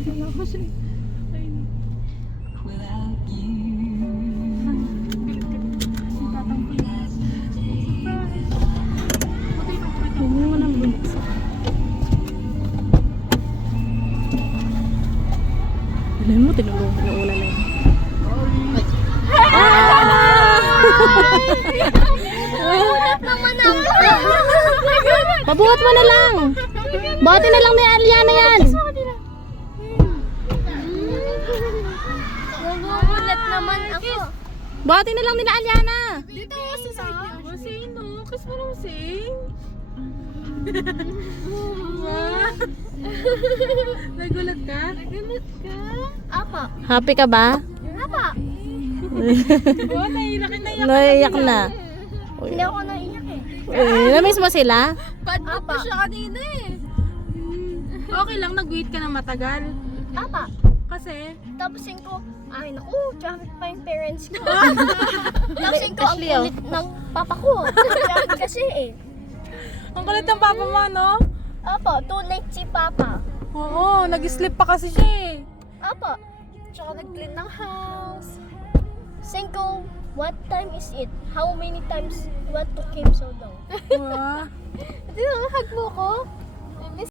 Wala ko siya. Ayun. Tatampo yun. Huwag mo nang bunaksa. Alam mo, tinulungan na ulan na yun. Naman ako. Pabuhat mo na lang. Buhati na lang ni Aliana yan. Nagugulat naman ako. Buhati na lang nila Aliana. Dito ako sa side niyo. Sino? Kiss mo lang sing. Nagulat ka? Nagulat ka? Apa. Happy ka ba? Apa. Oo, naiyak Naiyak na. Hindi ako naiyak eh. Namiss mo sila? Padbot ko siya kanina eh. Okay lang, nag-wait ka na matagal. Apa. Kasi, Tapusin ko, ay naku, traffic pa yung parents ko. Tapusin ko, ang Ashley, oh. kulit ng papa ko. Traffic kasi eh. ang kulit ng papa mo, no? Apa, too late si papa. Oo, nag-sleep pa kasi siya eh. Apa. Tsaka nag-clean ng house. Cinco, what time is it? How many times you want to came so long? Wow. Hindi na, hug mo ko.